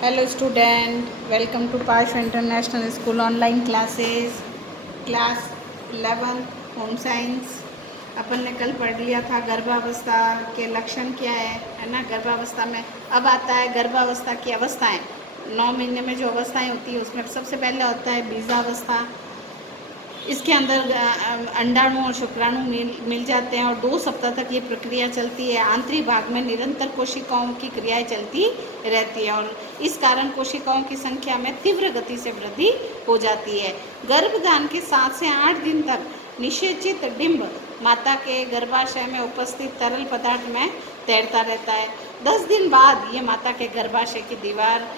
Hello student, welcome to Pash international school online classes. Class 11 home science. अपन ने कल पढ़ लिया था गर्भावस्था के लक्षण क्या है ना। गर्भावस्था में अब आता है गर्भावस्था की अवस्थाएं। 9 महीने में जो अवस्थाएं होती है उसमें सबसे पहले होता है बीजावस्था। इसके अंदर अंडाणु और शुक्राणु मिल जाते हैं और 2 सप्ताह तक ये प्रक्रिया चलती है। आंतरिक भाग में निरंतर कोशिकाओं की क्रियाएं चलती रहती है और इस कारण कोशिकाओं की संख्या में तीव्र गति से वृद्धि हो जाती है। गर्भधान के 7 से 8 दिन तक निषेचित डिंब माता के गर्भाशय में उपस्थित तरल पदार्थ में तैरता रहता है। 10 दिन बाद ये माता के गर्भाशय की दीवार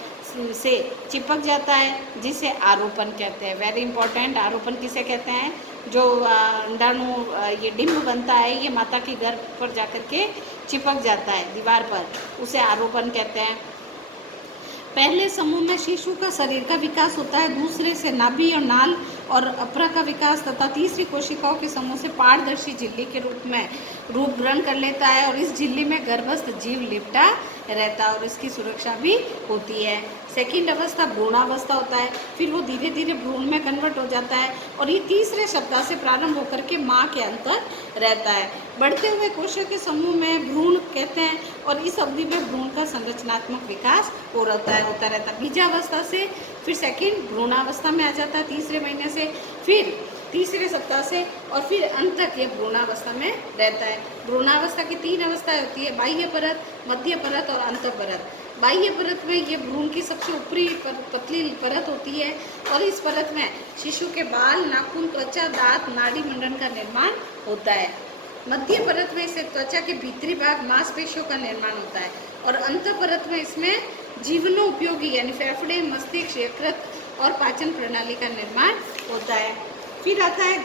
से चिपक जाता है, जिसे आरोपण कहते हैं। वेरी इंपॉर्टेंट, आरोपण किसे कहते हैं? जो अंडाणु ये डिंब बनता है, ये माता की गर्भ पर जाकर के चिपक जाता है दीवार पर, उसे आरोपण कहते हैं। पहले समूह में शिशु का शरीर का विकास होता है, दूसरे से नाभि और नाल और अपरा का विकास तथा तीसरी कोशिकाओं के समूह से पारदर्शी झिल्ली के रूप ग्रहण कर लेता है और इस झिल्ली में गर्भस्थ जीव लिपटा रहता है और इसकी सुरक्षा भी होती है। सेकंड अवस्था भ्रूणावस्था होता है, फिर वो धीरे धीरे भ्रूण में कन्वर्ट हो जाता है और ये तीसरे सप्ताह से प्रारंभ होकर के माँ के अंदर रहता है। बढ़ते हुए कोशों के समूह में भ्रूण कहते हैं और इस अवधि में भ्रूण का संरचनात्मक विकास होता रहता है। बीजावस्था से फिर सेकंड भ्रूणावस्था में आ जाता है तीसरे महीने से, फिर तीसरे सप्ताह से और फिर अंत तक ये भ्रूणावस्था में रहता है। भ्रूणावस्था की 3 अवस्थाएं होती है, बाह्य परत, मध्य परत और अंत परत। बाह्य परत में ये भ्रूण की सबसे ऊपरी पतली परत होती है और इस परत में शिशु के बाल, नाखून, त्वचा, दांत, नाड़ी मंडन का निर्माण होता है। मध्य परत में इसे त्वचा के भीतरी भाग मांसपेशियों का निर्माण होता है और अंत परत में इसमें जीवनों उपयोगी यानी फेफड़े, मस्तिष्क, यकृत और पाचन प्रणाली का निर्माण होता है। फिर आता है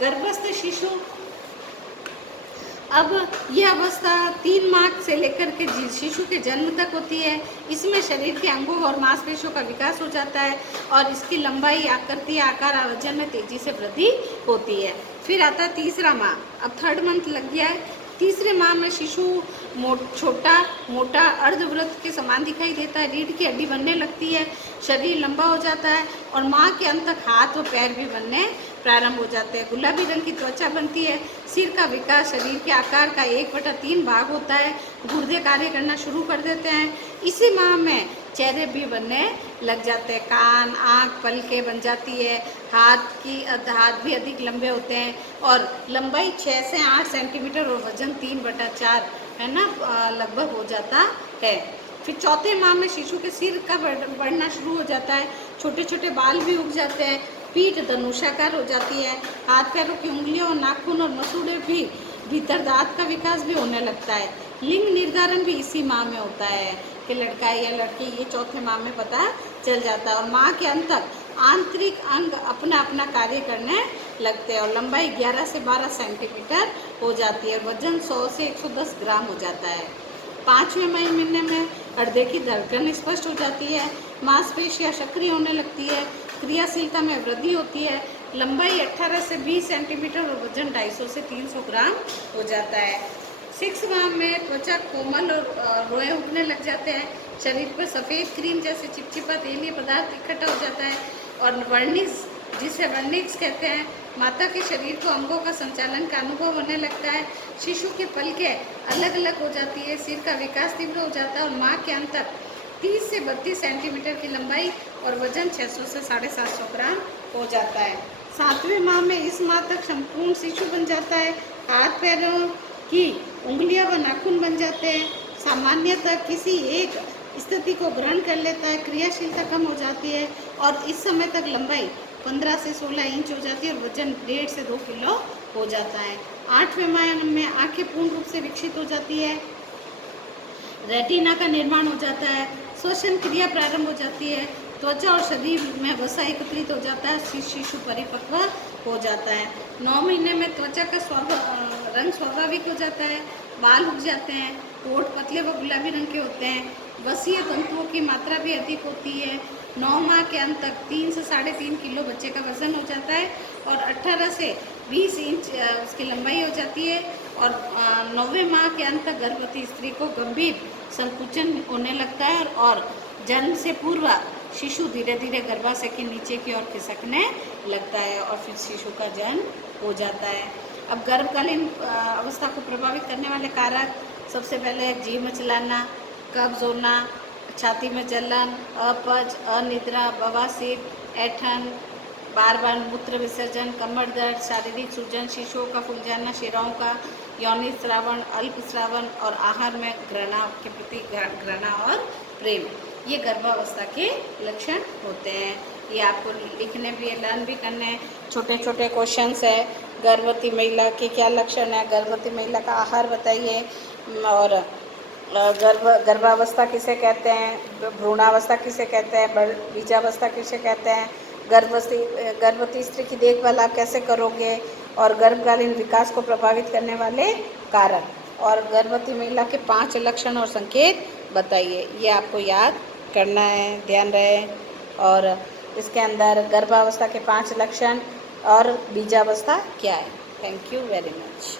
गर्भस्थ शिशु। अब यह अवस्था 3 माह से लेकर के शिशु के जन्म तक होती है। इसमें शरीर के अंगों और मांसपेशियों का विकास हो जाता है और इसकी लंबाई, आकृति, आकार और वजन में तेजी से वृद्धि होती है। फिर आता है तीसरा माह। अब 3rd मंथ लग गया है। तीसरे माह में शिशु छोटा, मोटा, अर्धवृत्त के समान दिखाई देता है, रीढ़ की हड्डी बनने लगती है, शरीर लंबा हो जाता है और माह के अंत तक हाथ और पैर भी बनने प्रारंभ हो जाते हैं। गुलाबी रंग की त्वचा बनती है, सिर का विकास शरीर के आकार का 1/3 भाग होता है, गुर्दे कार्य करना शुरू कर देते हैं। इसी माह में चेहरे भी बनने लग जाते हैं, कान, आँख, पलकें बन जाती है, हाथ भी अधिक लंबे होते हैं और लंबाई 6 से 8 सेंटीमीटर और वजन 3/4 है ना लगभग हो जाता है। फिर चौथे माह में शिशु के सिर का बढ़ना शुरू हो जाता है, छोटे छोटे बाल भी उग जाते हैं, पीठ धनुषाकार हो जाती है, हाथ पैरों की उंगलियों और नाखून और मसूड़े भी भीतर दांत का विकास भी होने लगता है। लिंग निर्धारण भी इसी माह में होता है कि लड़का है या लड़की, ये चौथे माह में पता चल जाता है और माह के अंत तक आंतरिक अंग अपना अपना कार्य करने लगते हैं और लंबाई 11 से 12 सेंटीमीटर हो जाती है और वजन 100 से 110 ग्राम हो जाता है। 5वें महीने में हृदय की धड़कन स्पष्ट हो जाती है, मांसपेशियां सक्रिय होने लगती है, क्रियाशीलता में वृद्धि होती है, लंबाई 18 से 20 सेंटीमीटर और वजन 250 से 300 ग्राम हो जाता है। 6 माह में त्वचा कोमल और रोए उगने लग जाते हैं, शरीर पर सफ़ेद क्रीम जैसे चिपचिपा तेलीय पदार्थ इकट्ठा हो जाता है और वर्निस, जिसे वर्निक्स कहते हैं, माता के शरीर को अंगों का संचालन का अनुभव होने लगता है। शिशु की पलकें अलग अलग हो जाती है, सिर का विकास तीव्र हो जाता है और माह के अंत तक 30 से 32 सेंटीमीटर की लंबाई और वजन 600 से 750 ग्राम हो जाता है। 7वें माह में इस माह तक संपूर्ण शिशु बन जाता है, हाथ पैरों की उंगलियां व नाखून बन जाते हैं, सामान्यतः किसी एक स्थिति को ग्रहण कर लेता है, क्रियाशीलता कम हो जाती है और इस समय तक लंबाई 15 से 16 इंच हो जाती है और वजन 1.5 से 2 किलो हो जाता है। 8वें माह में आंखें पूर्ण रूप से विकसित हो जाती है, रेटिना का निर्माण हो जाता है, श्वसन क्रिया प्रारंभ हो जाती है, त्वचा और शरीर में वसा एकत्रित हो जाता है, शिशु परिपक्व हो जाता है। 9 महीने में त्वचा का रंग स्वाभाविक हो जाता है, बाल उग जाते हैं, होंठ पतले व गुलाबी रंग के होते हैं, वसीय तंतुओं की मात्रा भी अधिक होती है। 9 माह के अंत तक 3 से 3.5 किलो बच्चे का वजन हो जाता है और 18 से 20 इंच उसकी लंबाई हो जाती है और 9वें माह के अंत तक गर्भवती स्त्री को गंभीर संकुचन होने लगता है और जन्म से पूर्व शिशु धीरे धीरे गर्भाशय के नीचे की ओर खिसकने लगता है और फिर शिशु का जन्म हो जाता है। अब गर्भकालीन अवस्था को प्रभावित करने वाले कारक सबसे पहले जीभ मचलाना, कब्ज होना, छाती में जलन, अपच, अनिद्रा, बवासीर, ऐंठन, बार बार मूत्र विसर्जन, कमर दर्द, शारीरिक सूजन, शिशुओं का फूल जाना, शिराओं का यौनी श्रावण, अल्प श्रावण और आहार में घृणा के प्रति घृणा और प्रेम, ये गर्भावस्था के लक्षण होते हैं। ये आपको लिखने भी है, लर्न भी करने हैं। छोटे छोटे क्वेश्चंस है, गर्भवती महिला के क्या लक्षण है, गर्भवती महिला का आहार बताइए, और गर्भावस्था किसे कहते हैं, भ्रूणावस्था किसे कहते हैं, बीजावस्था किसे कहते हैं, गर्भवती स्त्री की देखभाल आप कैसे करोगे, और गर्भकालीन विकास को प्रभावित करने वाले कारक, और गर्भवती महिला के 5 लक्षण और संकेत बताइए। ये आपको याद करना है, ध्यान रहे। और इसके अंदर गर्भावस्था के 5 लक्षण और बीजावस्था क्या है। Thank you very much.